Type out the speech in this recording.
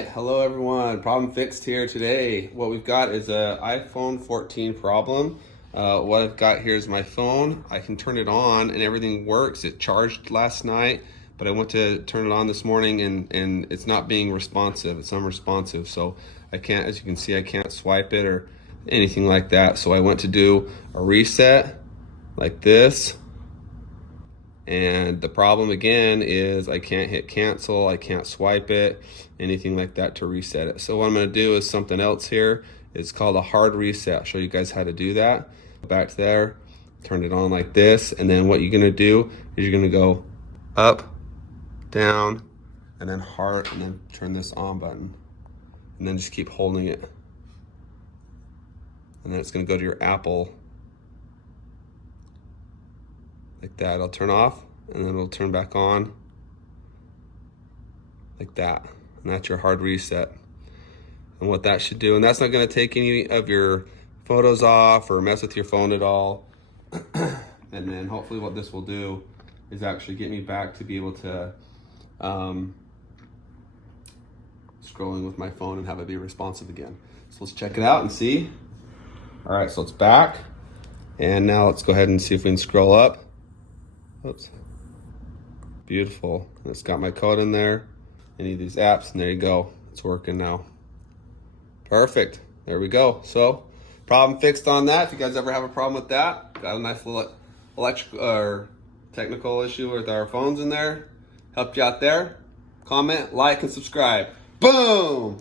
right, hello everyone. Problem fixed here today. What we've got is a iPhone 14 problem. What I've got here is my phone. I can turn it on and everything works. It charged last night, but I went to turn it on this morning and it's not being responsive. It's unresponsive. So I can't, as you can see, I can't swipe it or anything like that. So I went to do a reset like this. And the problem again is I can't hit cancel, I can't swipe it, anything like that to reset it. So what I'm gonna do is something else here. It's called a hard reset. I'll show you guys how to do that. Go back there, turn it on like this, and then what you're gonna do is you're gonna go up, down, and then hard, and then turn this on button. And then just keep holding it. And then it's gonna go to your Apple like that. It'll turn off and then it'll turn back on like that. And that's your hard reset. And what that should do, and that's not gonna take any of your photos off or mess with your phone at all. And then hopefully what this will do is actually get me back to be able to scrolling with my phone and have it be responsive again. So let's check it out and see. All right, so it's back. And now let's go ahead and see if we can scroll up. Oops. Beautiful. And it's got my code in there, any of these apps, and there you go. It's working now. Perfect. There we go. So, problem fixed on that. If you guys ever have a problem with that, got a nice little electrical or technical issue with our phones in there, helped you out there. Comment, like, and subscribe. Boom!